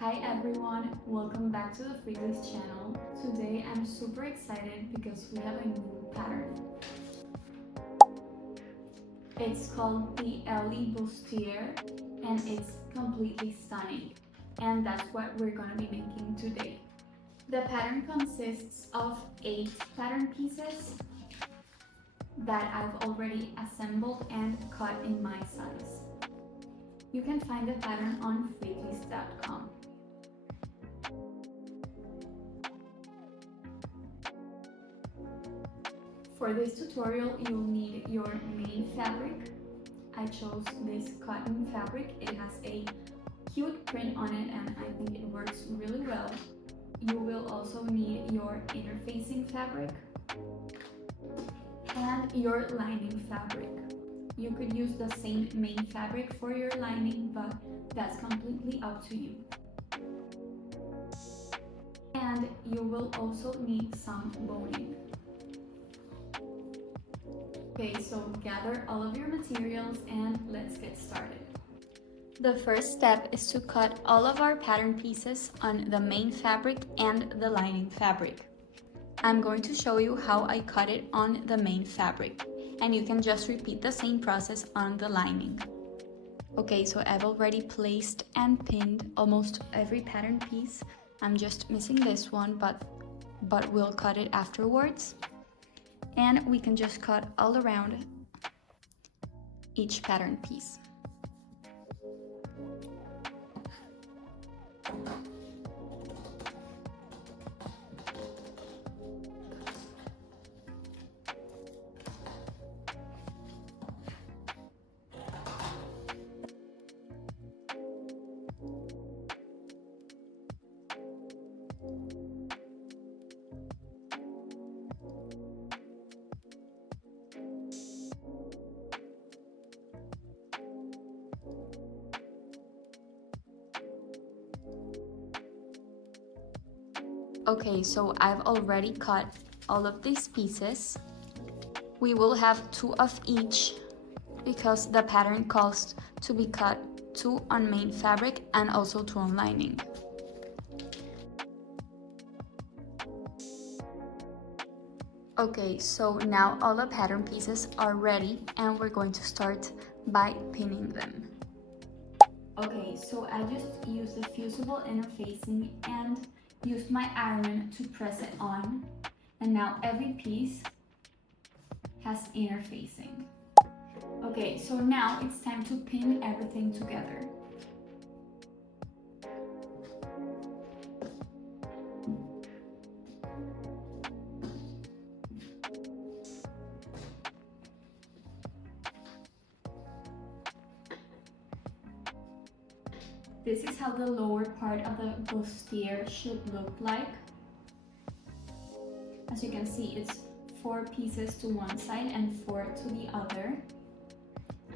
Hi everyone, welcome back to the Freelist channel. Today I'm super excited because we have a new pattern. It's called the Ellie Bustier and it's completely stunning. And that's what we're going to be making today. The pattern consists of 8 pattern pieces that I've already assembled and cut in my size. You can find the pattern on freelist.com. For this tutorial, you'll need your main fabric. I chose this cotton fabric. It has a cute print on it and I think it works really well. You will also need your interfacing fabric and your lining fabric. You could use the same main fabric for your lining, but that's completely up to you. And you will also need some boning. Okay, so gather all of your materials and let's get started. The first step is to cut all of our pattern pieces on the main fabric and the lining fabric. I'm going to show you how I cut it on the main fabric, and you can just repeat the same process on the lining. Okay, so I've already placed and pinned almost every pattern piece. I'm just missing this one, but we'll cut it afterwards. And we can just cut all around each pattern piece. Okay, so I've already cut all of these pieces. We will have 2 of each because the pattern calls to be cut 2 on main fabric and also 2 on lining. Okay, so now all the pattern pieces are ready and we're going to start by pinning them. Okay, so I just used the fusible interfacing and used my iron to press it on, and now every piece has interfacing. Okay, so now it's time to pin everything together. This is how the lower part of the bustier should look like. As you can see, it's 4 pieces to one side and 4 to the other.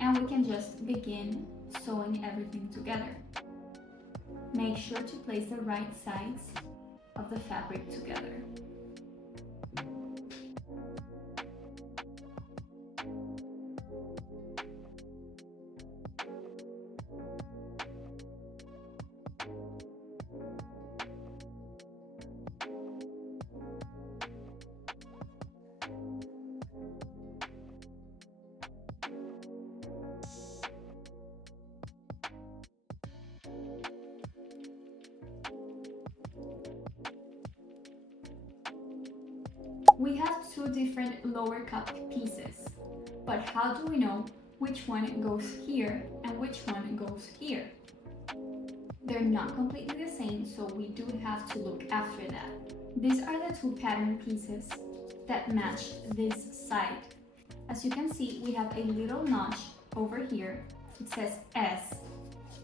And we can just begin sewing everything together. Make sure to place the right sides of the fabric together. We have 2 different lower cup pieces, but how do we know which one goes here and which one goes here? They're not completely the same, so we do have to look after that. These are the 2 pattern pieces that match this side. As you can see, we have a little notch over here. It says S,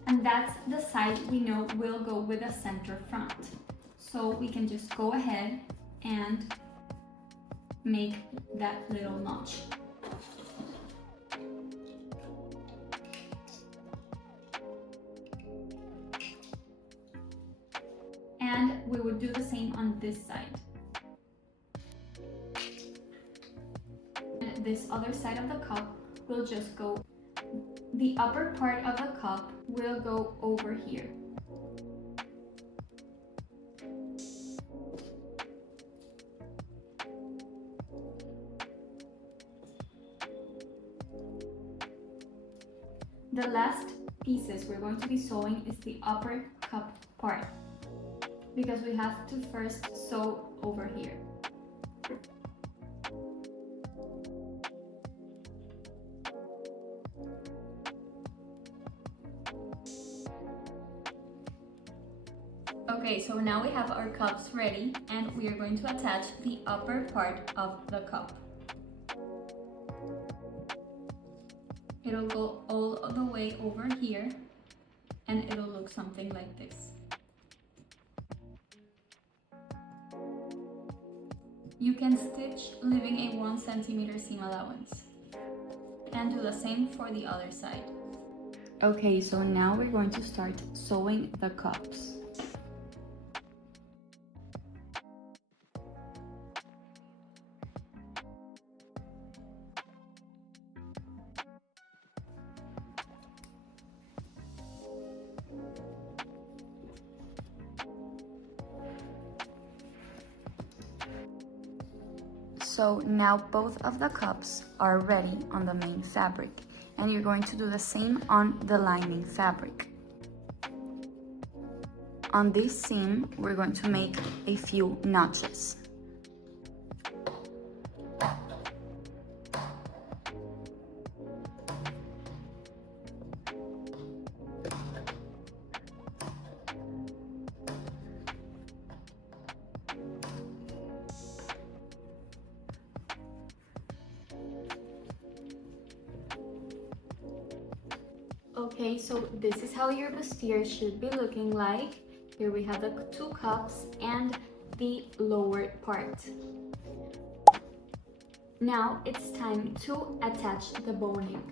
and that's the side we know will go with the center front. So we can just go ahead and make that little notch. And we would do the same on this side. And this other side of the cup will just go, the upper part of the cup will go over here. The last pieces we're going to be sewing is the upper cup part, because we have to first sew over here. Okay, so now we have our cups ready and we are going to attach the upper part of the cup. It'll go all the way over here and it'll look something like this. You can stitch leaving a 1 centimeter seam allowance and do the same for the other side. Okay, so now we're going to start sewing the cups. So now both of the cups are ready on the main fabric, and you're going to do the same on the lining fabric. On this seam, we're going to make a few notches. Okay, so this is how your bustier should be looking like. Here we have the 2 cups and the lower part. Now it's time to attach the boning.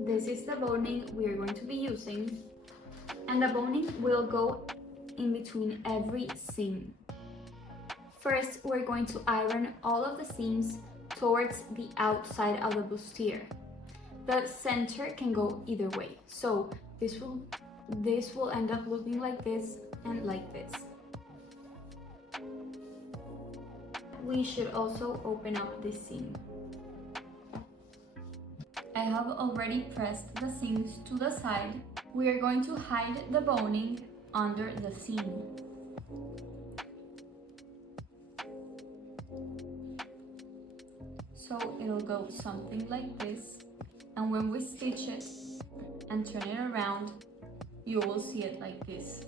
This is the boning we are going to be using, and the boning will go in between every seam. First, we're going to iron all of the seams towards the outside of the bustier. The center can go either way, so this will end up looking like this and like this. We should also open up this seam. I have already pressed the seams to the side. We are going to hide the boning under the seam. So it'll go something like this. And when we stitch it and turn it around, you will see it like this.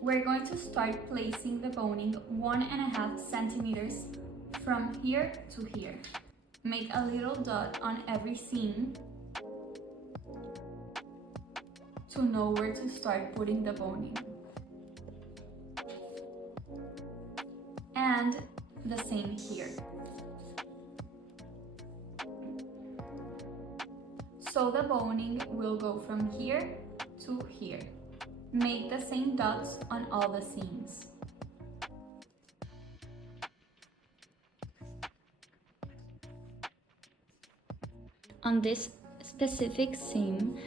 We're going to start placing the boning 1.5 centimeters from here to here. Make a little dot on every seam to know where to start putting the boning. And the same here. So the boning will go from here to here. Make the same dots on all the seams. On this specific seam,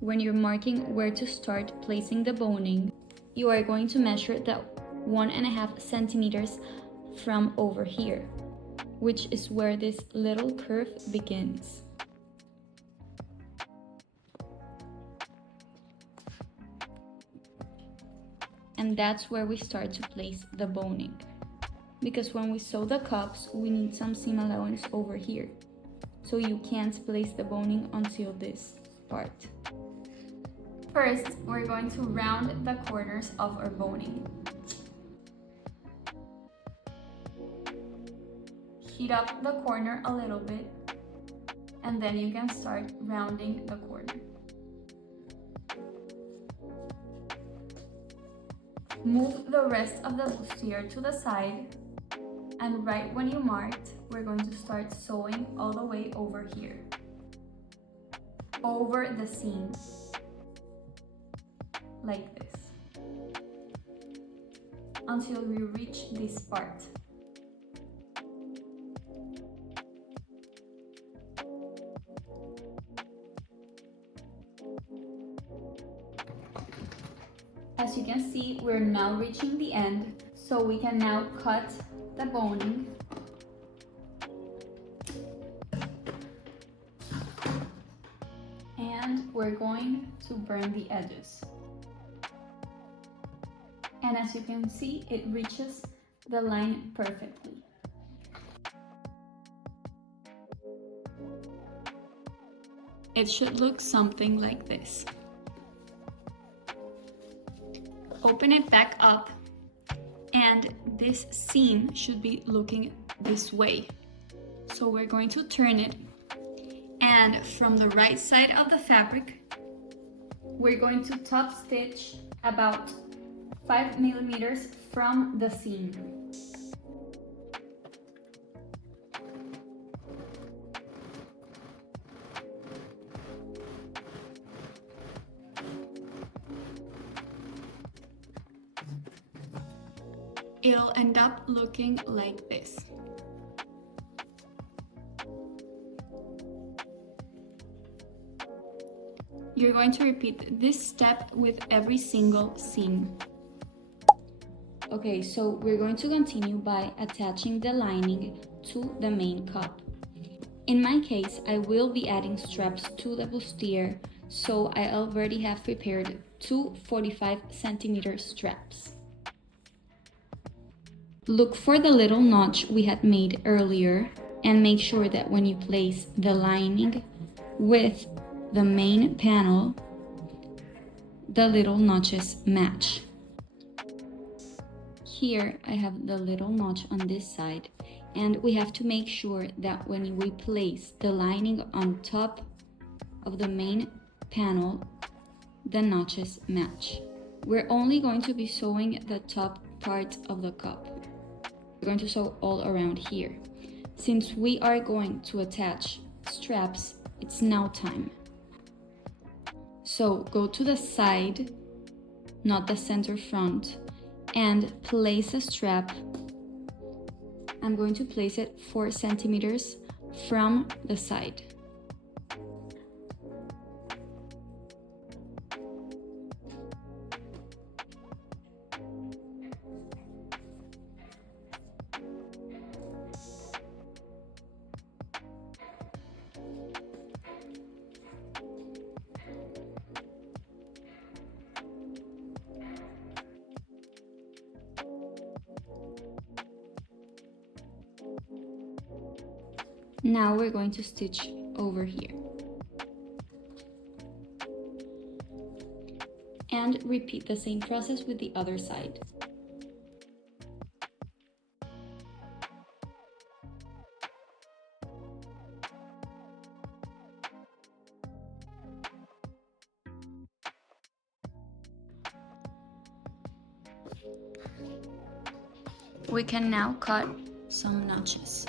when you're marking where to start placing the boning, you are going to measure the 1.5 centimeters from over here, which is where this little curve begins. And that's where we start to place the boning. Because when we sew the cups, we need some seam allowance over here. So you can't place the boning until this part. First, we're going to round the corners of our boning. Heat up the corner a little bit, and then you can start rounding the corner. Move the rest of the bustier to the side, and right when you marked, we're going to start sewing all the way over here, over the seam, like this, until we reach this part. As you can see, we're now reaching the end, so we can now cut the boning. and we're going to burn the edges. And as you can see, it reaches the line perfectly. It should look something like this. Open it back up, and this seam should be looking this way. So we're going to turn it, and from the right side of the fabric, we're going to top stitch about 5 millimeters from the seam. It'll end up looking like this. You're going to repeat this step with every single seam. Okay, so we're going to continue by attaching the lining to the main cup. In my case, I will be adding straps to the bustier, so I already have prepared two 45cm straps. Look for the little notch we had made earlier and make sure that when you place the lining with the main panel, the little notches match. Here I have the little notch on this side, and we have to make sure that when we place the lining on top of the main panel, the notches match. We're only going to be sewing the top part of the cup. We're going to sew all around here. Since we are going to attach straps, it's now time. So go to the side, not the center front, and place a strap. I'm going to place it 4 centimeters from the side. Now we're going to stitch over here. And repeat the same process with the other side. We can now cut some notches.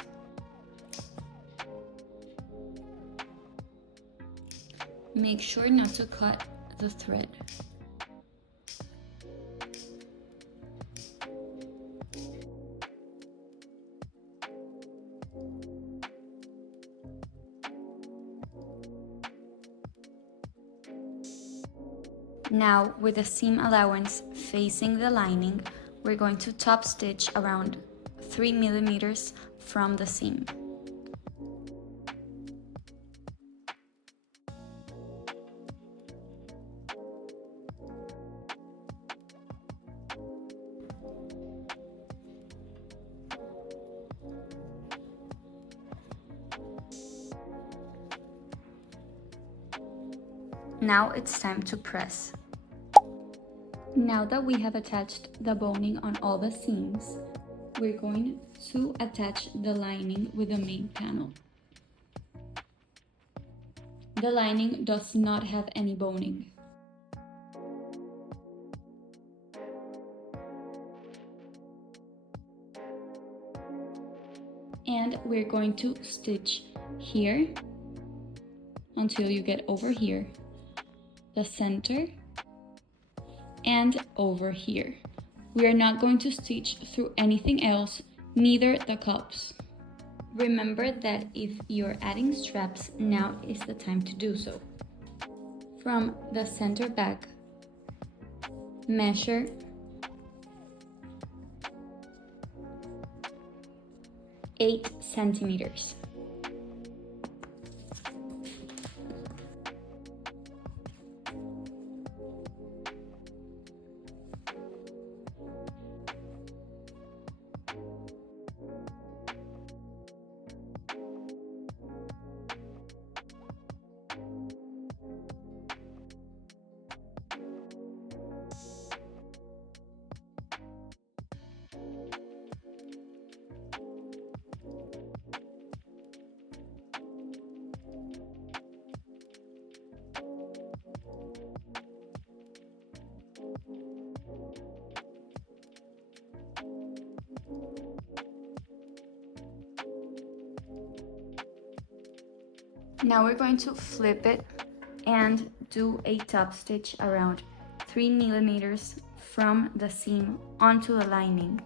Make sure not to cut the thread. Now, with the seam allowance facing the lining, we're going to top stitch around 3 millimeters from the seam. Now it's time to press. Now that we have attached the boning on all the seams, we're going to attach the lining with the main panel. The lining does not have any boning. And we're going to stitch here until you get over here, the center, and over here. We are not going to stitch through anything else, neither the cups. Remember that if you're adding straps, now is the time to do so. From the center back, measure 8 centimeters. Now we're going to flip it and do a top stitch around 3 millimeters from the seam onto the lining.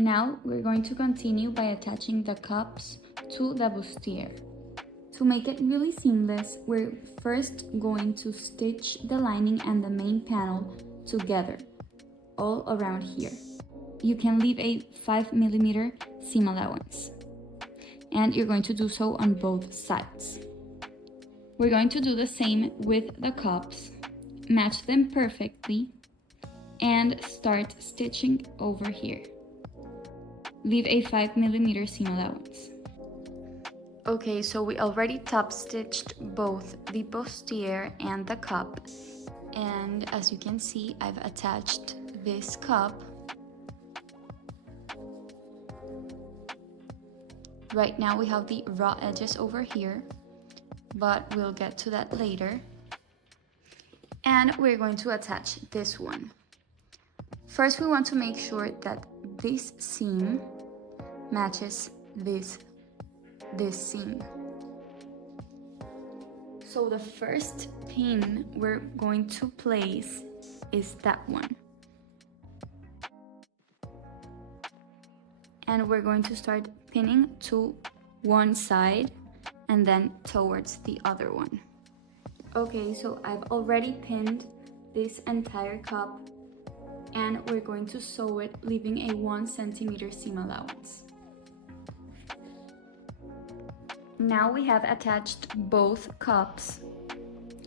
Now we're going to continue by attaching the cups to the bustier. To make it really seamless, we're first going to stitch the lining and the main panel together, all around here. You can leave a 5 millimeter seam allowance, and you're going to do so on both sides. We're going to do the same with the cups, match them perfectly, and start stitching over here. Leave a 5 millimeter seam allowance. Okay, so we already top stitched both the bustier and the cup, and as you can see, I've attached this cup. Right now we have the raw edges over here, but we'll get to that later. And we're going to attach this one. First, we want to make sure that this seam matches this seam. So the first pin we're going to place is that one. And we're going to start pinning to one side and then towards the other one. Okay, so I've already pinned this entire cup, and we're going to sew it, leaving a 1 centimeter seam allowance. Now we have attached both cups,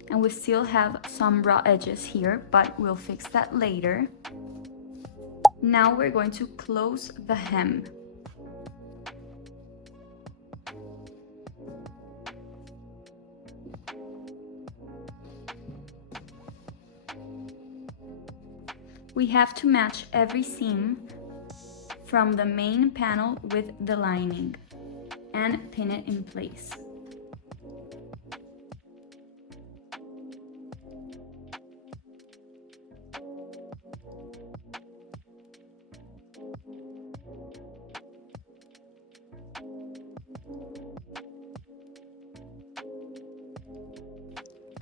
and we still have some raw edges here, but we'll fix that later. Now we're going to close the hem. We have to match every seam from the main panel with the lining and pin it in place.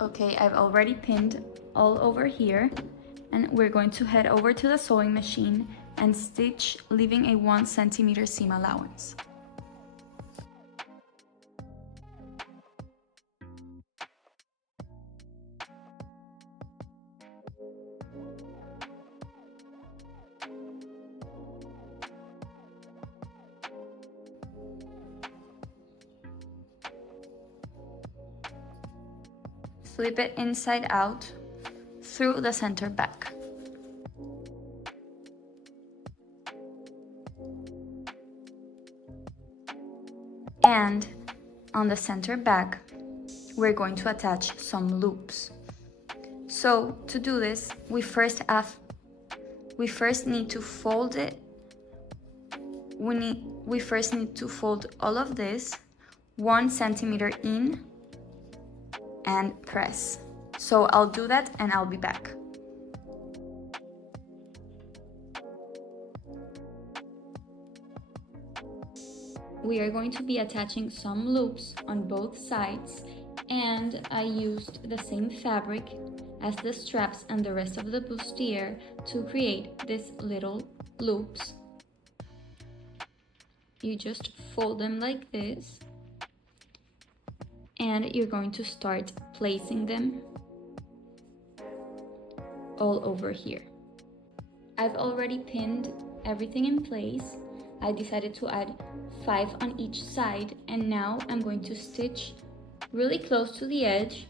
Okay, I've already pinned all over here, and we're going to head over to the sewing machine and stitch, leaving a 1 centimeter seam allowance. Flip it inside out through the center back. And on the center back, we're going to attach some loops. So to do this, we first need to fold it. We first need to fold all of this 1 centimeter in and press. So I'll do that and I'll be back. We are going to be attaching some loops on both sides, and I used the same fabric as the straps and the rest of the bustier to create these little loops. You just fold them like this, and you're going to start placing them all over here. I've already pinned everything in place. I decided to add 5 on each side, and now I'm going to stitch really close to the edge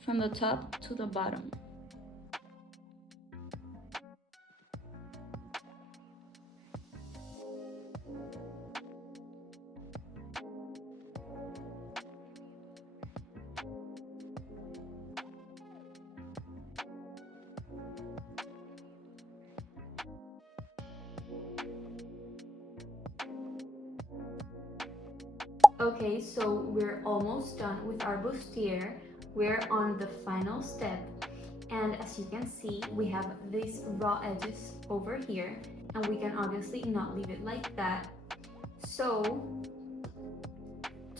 from the top to the bottom. Okay, so we're almost done with our bustier. We're on the final step, and as you can see, we have these raw edges over here, and we can obviously not leave it like that. So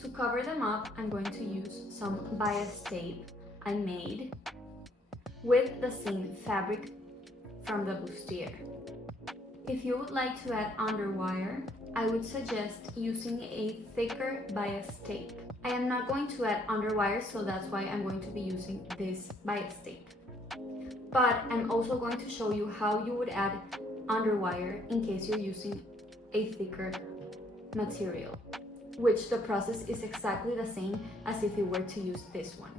to cover them up, I'm going to use some bias tape I made with the same fabric from the bustier. If you would like to add underwire, I would suggest using a thicker bias tape. I am not going to add underwire, so that's why I'm going to be using this bias tape. But I'm also going to show you how you would add underwire in case you're using a thicker material, which the process is exactly the same as if you were to use this one.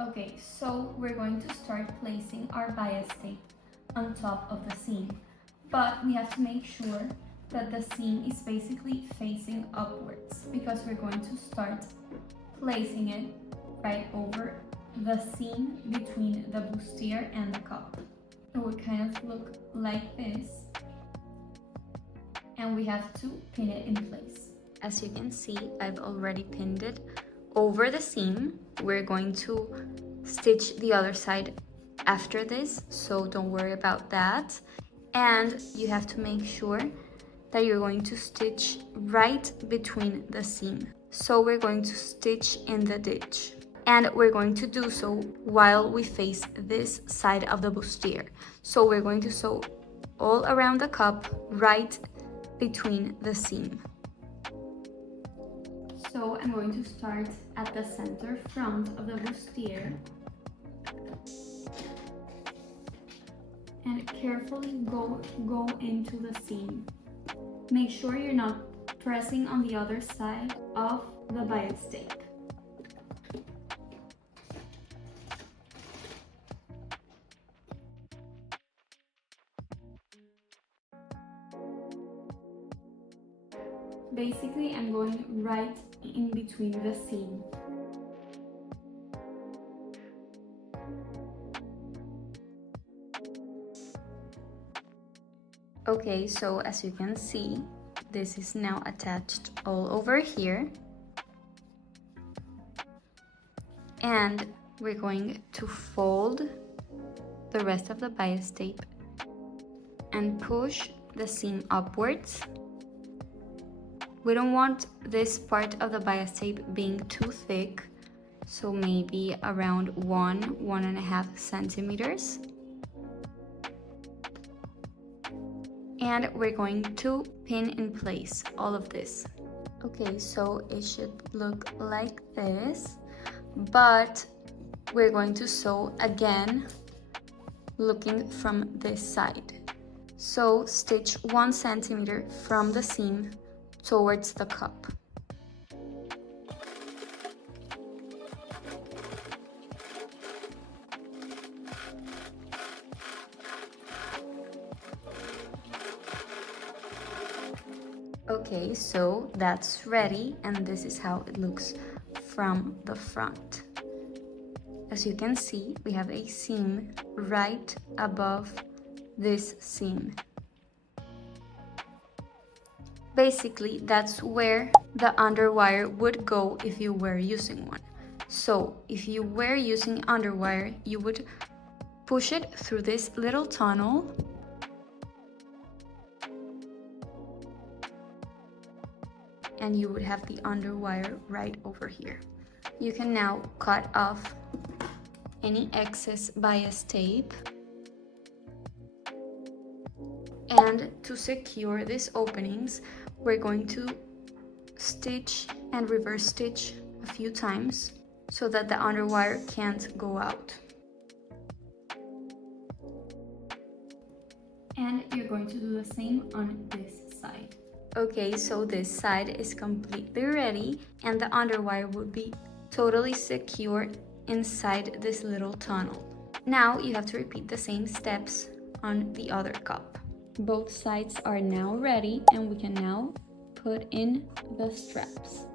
Okay, so we're going to start placing our bias tape on top of the seam, but we have to make sure that the seam is basically facing upwards because we're going to start placing it right over the seam between the bustier and the cup. It would kind of look like this, and we have to pin it in place. As you can see, I've already pinned it over the seam. We're going to stitch the other side after this, so don't worry about that. And you have to make sure that you're going to stitch right between the seam. So we're going to stitch in the ditch, and we're going to do so while we face this side of the bustier. So we're going to sew all around the cup right between the seam. So I'm going to start at the center front of the bustier and carefully go into the seam. Make sure you're not pressing on the other side of the bias tape. Basically, I'm going right in between the seam. Okay, so as you can see, this is now attached all over here. And we're going to fold the rest of the bias tape and push the seam upwards. We don't want this part of the bias tape being too thick, so maybe around 1.5 centimeters. And we're going to pin in place all of this. Okay, so it should look like this, but we're going to sew again looking from this side. So stitch 1 centimeter from the seam towards the cup. Okay, so that's ready, and this is how it looks from the front. As you can see, we have a seam right above this seam. Basically, that's where the underwire would go if you were using one. So if you were using underwire, you would push it through this little tunnel and you would have the underwire right over here. You can now cut off any excess bias tape. And to secure these openings, we're going to stitch and reverse stitch a few times so that the underwire can't go out. And you're going to do the same on this side. Okay, so this side is completely ready and the underwire would be totally secure inside this little tunnel. Now you have to repeat the same steps on the other cup. Both sides are now ready and we can now put in the straps.